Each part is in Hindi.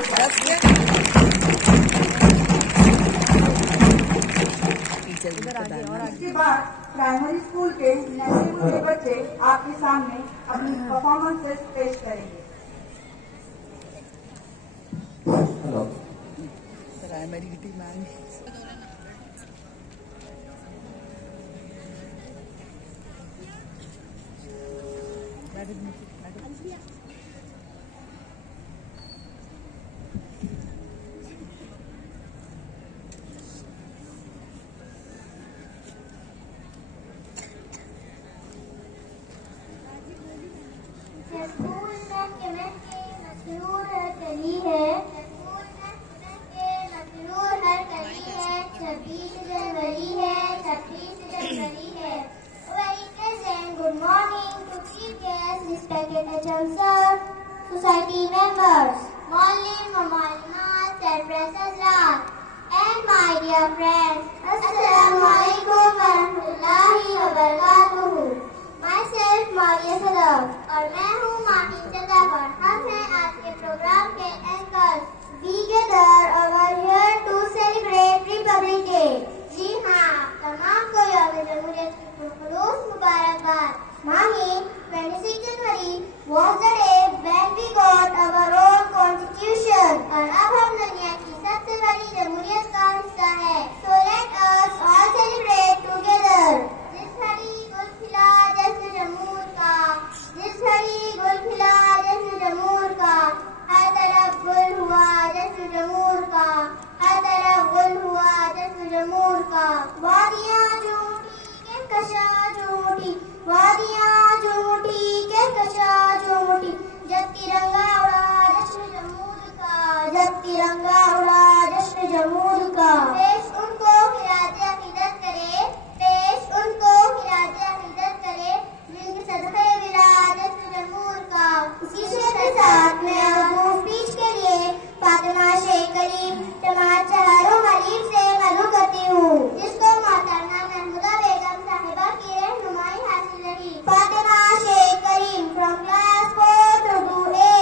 इसके बाद प्राइमरी स्कूल के नर्सरी के बच्चे आपके सामने अपनी परफॉर्मेंसेस पेश करेंगे। प्राइमरी की team I. Society members, Maulim, Malimat, and Prasad and my dear friends, Assalamu alaikum wa rahmatullahi wa barakatuhu. Myself Maria Sadaf और मैं हूँ माहिन सदाफर। हम हैं आज के प्रोग्राम के anchors. We gather over here to celebrate Republic Day. जी हाँ, तमाम को यौम जमहूरियत की पुरखुलूस मुबारकबाद। Mahin, 26 January was the day when we got our own constitution और अब हम दुनिया की सबसे बड़ी जमहूरियत का हिस्सा है। So let us all celebrate together. जिस घड़ी गुल खिला जश्न जमहूर का, जिस घड़ी गुल खिला जश्न जमहूर का, हर तरफ गुल हुआ जश्न जमहूर का, हर तरफ गुल हुआ जश्न जमहूर का। वादियाँ झूठी के कशा झूठी, वादियाँ झूठी के कशा झूठी, जब तिरंगा उड़ा जश्न जमहूर का, जब तिरंगा उड़ा जश्न जमहूर का। पेश उनको खिराज अकीदत करे, पेश उनको खिराज अकीदत करे, जिनके सदक़े विला जश्न जमहूर का। इसी शेर के साथ मैं अपनी स्पीच के लिए फातिमा शेख करीम जमात चहारो मलीर से मदू करती हूँ, जिसको मोहतरमा महमूदा बेगम साहिबा की रहनुमाई हासिल रही। फातिमा शेख करीम from class 4 to 2A।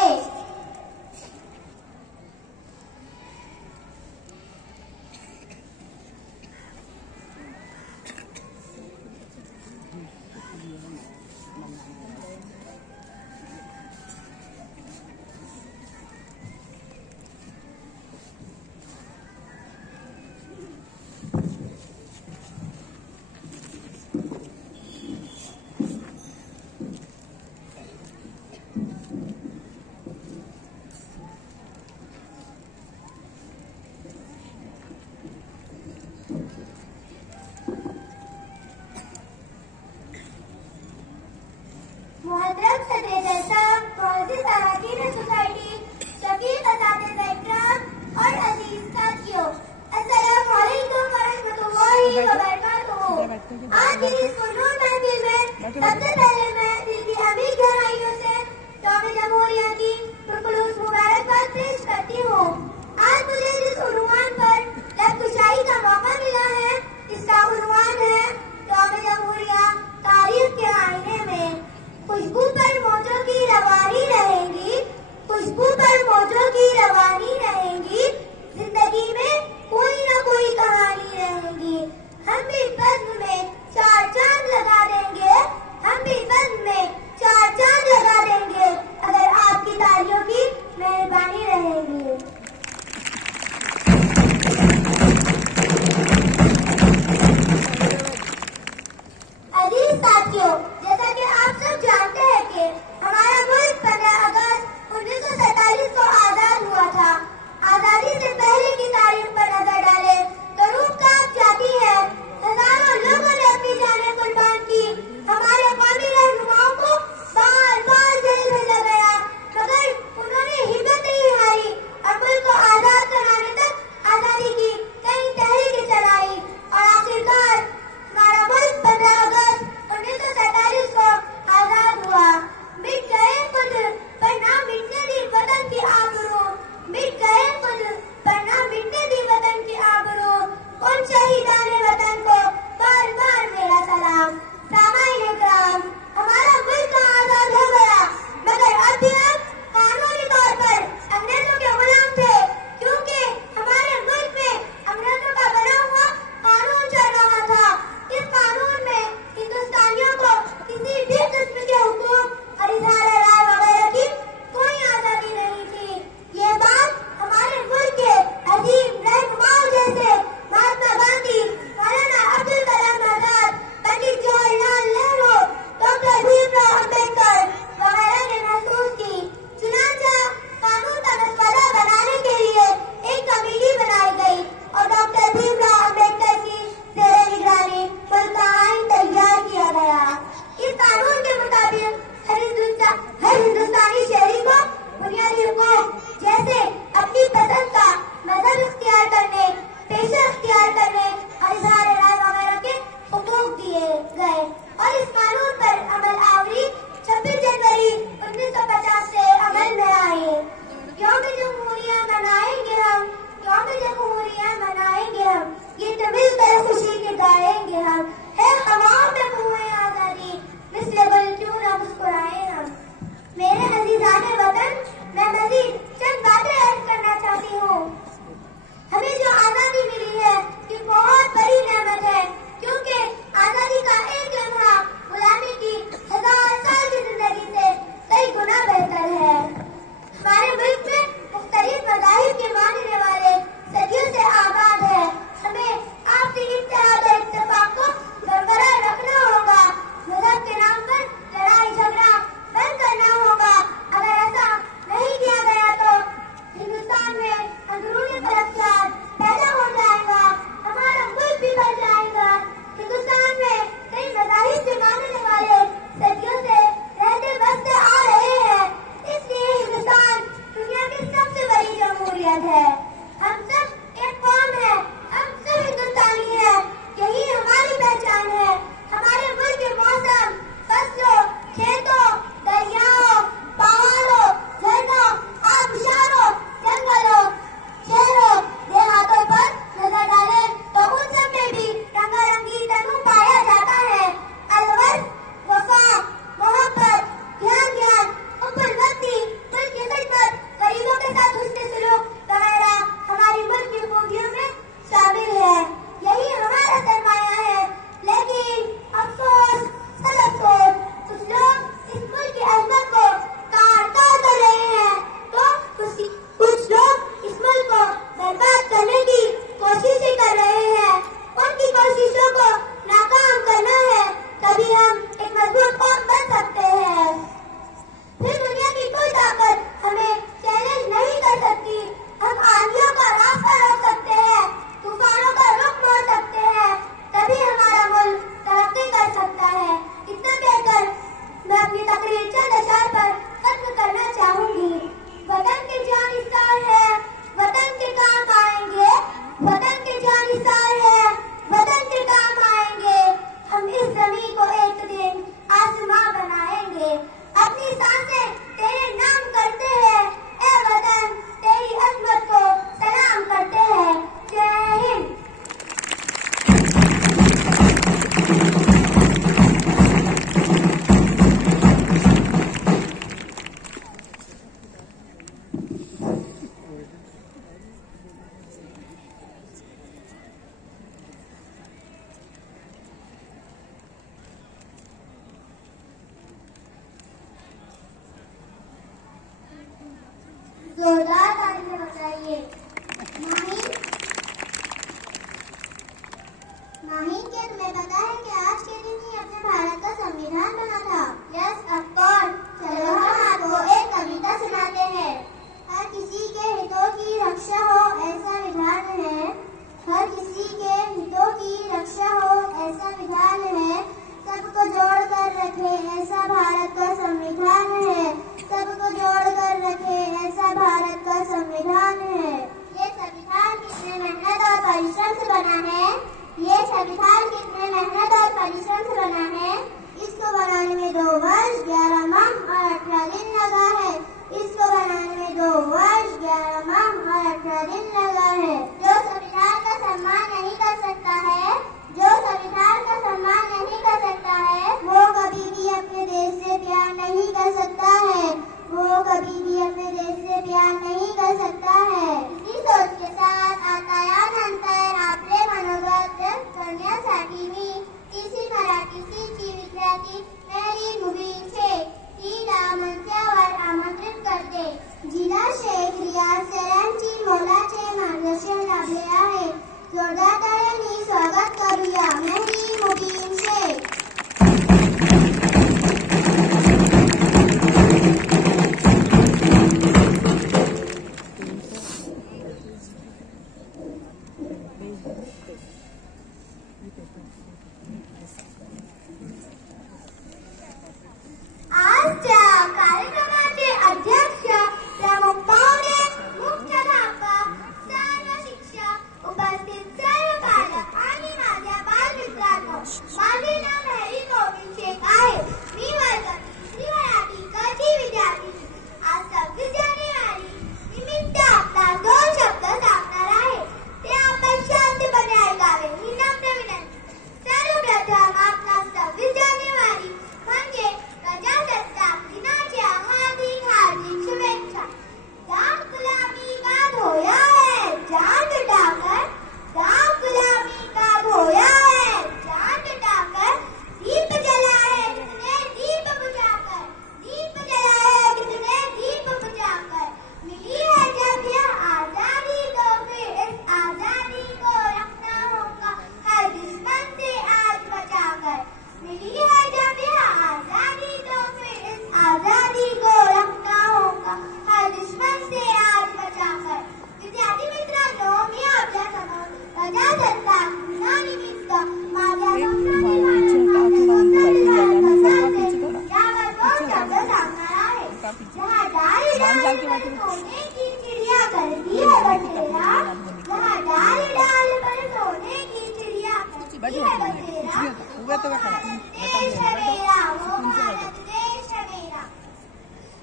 उभं तर बघा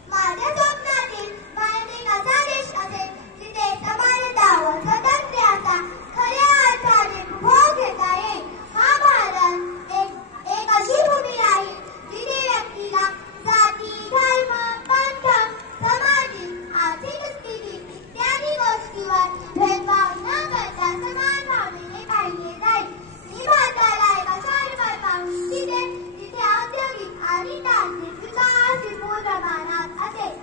माझ्या स्वप्नातील भारत एक असा देश असेल जिथे समानता व स्वातंत्र्याचा खऱ्या अर्थाने उपभोग घेता येईल. हा भारत एक अशी भूमी आहे जिथे व्यक्तीला जाती, धर्म, पंथ, सामाजिक, आर्थिक स्थिती इत्यादी गोष्टीवर भेदभाव न करता समान भावनेने पाहिले जाईल. मी भारताला एक अशा अर्थात पाहून जिथे औद्योगिक आणि तांत्रिक विकास विपुल प्रमाणात असेल.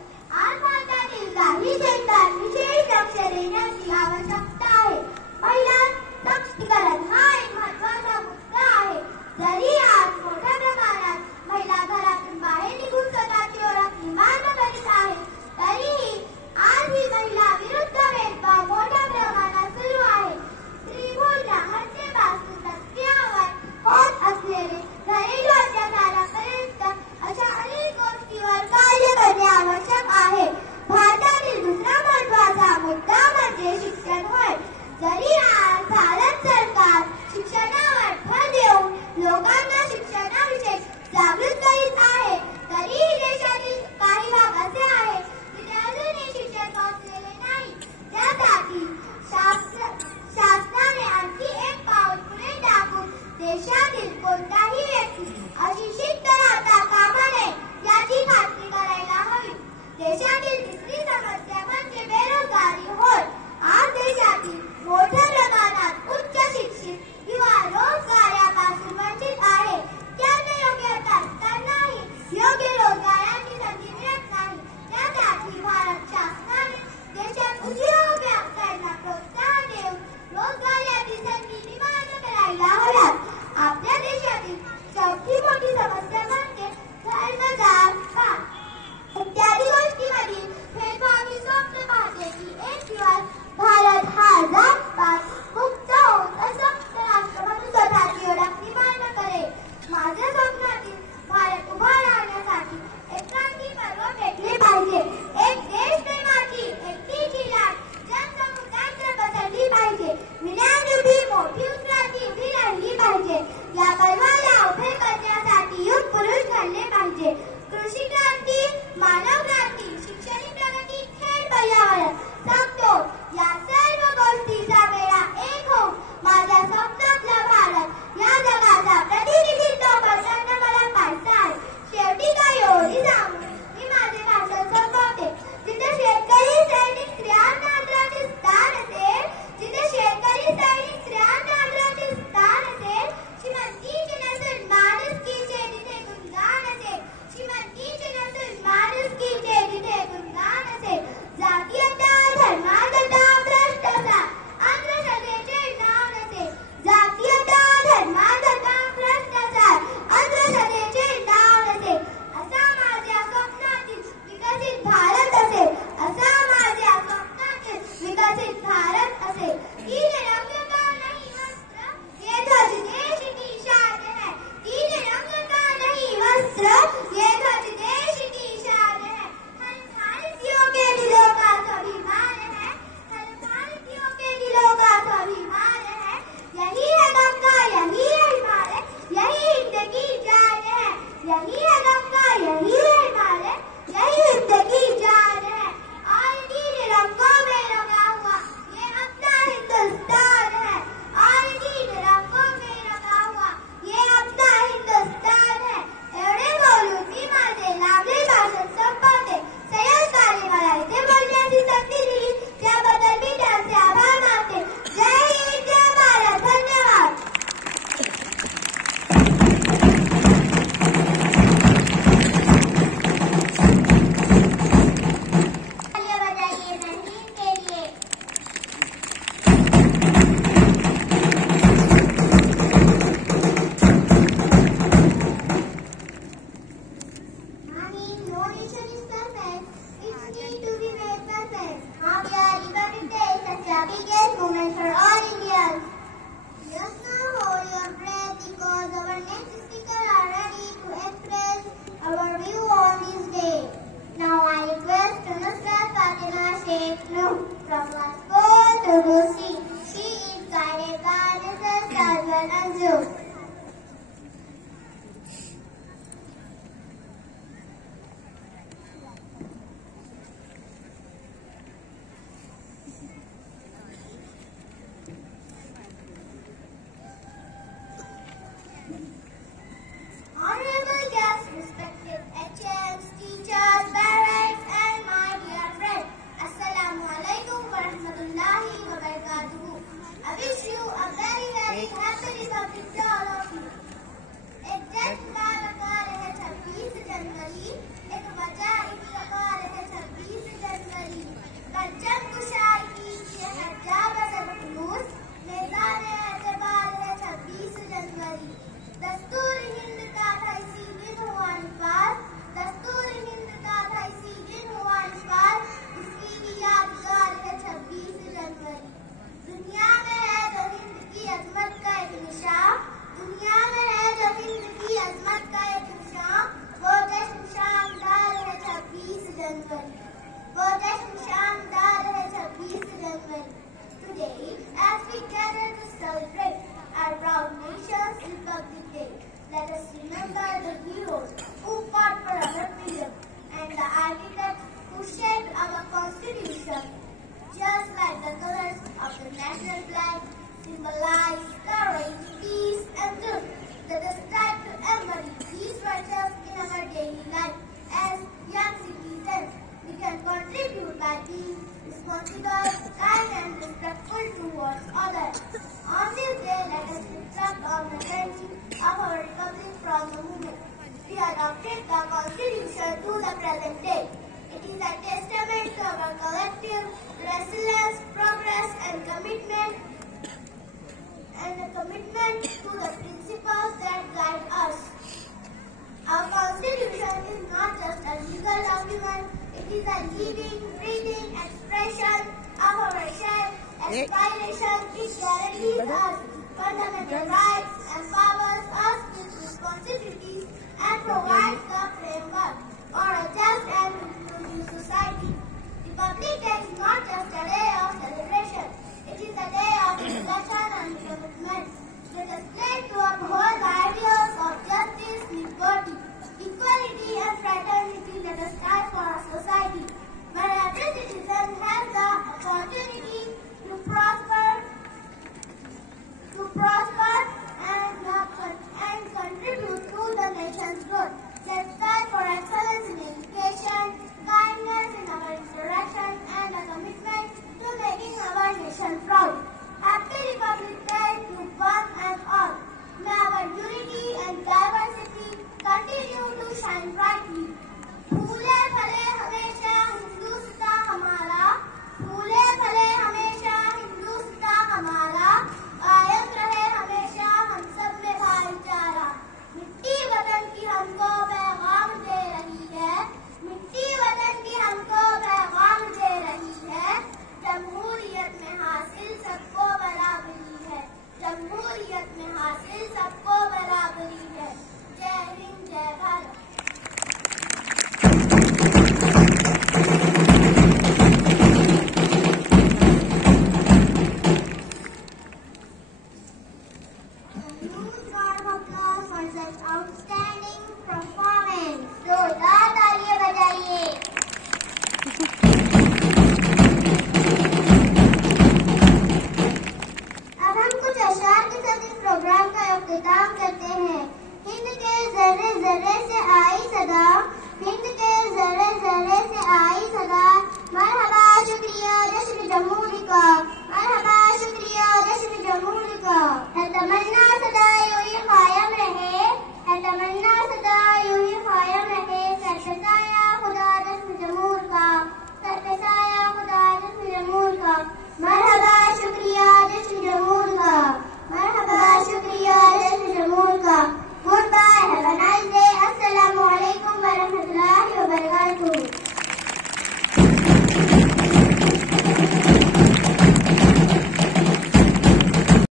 आज भारतातील काही क्षेत्रात विशेष लक्ष देण्याची आवश्यकता आहे. महिला सक्षमीकरण हा एक महत्त्वाचा मुद्दा आहे. जरी आज मोठ्या प्रमाणात महिला घरातून बाहेर निघून स्वतःची ओळख निर्माण करीत आहेत, तरीही आज ही महिला विरुद्ध भेदभाव मोठ्या प्रमाणात सुरू आहे. स्त्रीभ्रूण हत्येपासून रस्त्यावर होत असलेले घरेलू अत्याचारापर्यंत अशा अनेक गोष्टीवर कार्य करणे आवश्यक आहे. भारतातील दुसरा महत्त्वाचा मुद्दा म्हणजे शिक्षण होय. जरी आज भारत सरकार शिक्षणावर भर देऊन लोकांना शिक्षणाविषयी जागृत करीत आहे, तरीही देशातील काही भाग असे आहेत जिथे अजूनही शिक्षण पोहोचलेले नाही. त्यासाठी शासनाने आणखी एक पाऊल पुढे टाकून देशातील कोणताही व्यक्ती अशिक्षित राहता कामा नये याची खात्री करायला हवी. देशातील तिसरी समस्या म्हणजे बेरोजगारी होय. आज देशातील मोठ्या प्रमाणात उच्च शिक्षित युवा रोजगारापासून वंचित आहे. त्यांना योग्य त्यांनाही योग्य रोजगाराची संधी मिळत नाही. त्यासाठी भारत शासनाने देशात उद्योग व्यवसायांना प्रोत्साहन देऊन रोजगाराची संधी निर्माण करायला हव्यात. आपल्या देशातील चौथी मोठी समस्या म्हणजे धर्म, जात, पात इत्यादी गोष्टींमधील भेदभाव. मी स्वप्न पाहते की एक दिवस भारत हा जात-पात मुक्त होऊन असंख्य राष्ट्र म्हणून स्वतःची ओळख निर्माण करेल. माझ्या स्वप्नातील भारत उभा राहण्यासाठी एक क्रांती पर्व पेटले पाहिजे. एक देशप्रेमाची एकतेची लाट जनसमुदायात पसरली पाहिजे. विनयारूपी मोठी क्रांती उभी राहिली पाहिजे. या पर्वाला उभे करण्यासाठी युग पुरुष घडले पाहिजे. कृषी क्रांती, मानव क्रांती, शैक्षणिक प्रगती, खेळ, पर्यावरण, समतोल या सर्व गोष्टीचा वेळा एक होऊन माझ्या स्वप्नातला भारत या जगाचा प्रतिनिधित्व करताना मला पाहायचा आहे. शेवटी काही ओळी सांगून मी माझे भाषण संपवते. जिथे शेतकरी सैनिक स्त्रियांना आदराचे स्थान असेल, जिथे शेतकरी सैनिक स्त्रियांना आदराचे स्थान असेल, श्रीमंतीचे नसून माणुसकीचे जिथे गुणगान असेल, श्रीमंतीचे नसून माणुसकीचे जिथे गुणगान असेल. जातीयता, धर्मांधता, भ्रष्टाचार, अंधश्रद्धेचे नाव नसेल. जातीयता, धर्मांधता, भ्रष्टाचार, अंधश्रद्धेचे नाव नसेल. असा माझ्या स्वप्नातील विकसित भारत असेल. असा माझ्या स्वप्नातील विकसित भारत असेल. तीन रंग का नहीं वस्त्र, ये ध्वज देश की शान है. तीन रंग का नहीं वस्त्र, ये ध्वज देश की शान है. हर भारतीयों के दिलों का स्वाभिमान है. हर भारतीयों के दिलों का स्वाभिमान है. यही है गंगा, यही है हिमालय, यही हिंद की जान है. यही है गंगा, यही है हिमालय, यही हिंद की जान है. और तीन रंगों में रंगा हुआ ये अपना हिंदुस्तान है. और तीन रंगों में रंगा हुआ ये अपना हिंदुस्तान है. एवढे बोलून मी माझे लाभले भाषण संपवते. सय्यद मला इथे बोलण्याची संधी दिली त्याबद्दल मी त्यांचे आभार मानते. जय हिंद, जय भारत. धन्यवाद. बजाइए नहीम के लिए. No nation is perfect. It's need to be made perfect. Now we are Republic Day, such a biggest moment for all Indians. Just now hold your breath because our next speaker are ready to express our view on this day. Now I request Nusrat Fatima Sheikh Noor from class 4 to Lucy. She is guided by Mrs. Salman Anju. The national flag symbolizes courage, peace, and truth. Let us strive to embody these virtues in our daily life. As young citizens, we can contribute by being responsible, kind, and respectful towards others. On this day, let us reflect on the journey of our republic from the moment we adopted the Constitution to the present day. It is a testament to our collective resilience, progress, and commitment to the principles that guide us. Our Constitution is not just a legal document, it is a living, breathing expression of our shared aspiration. It guarantees us fundamental rights, empowers us with responsibilities, and provides the framework for a just and inclusive society. Republic Day is not just a day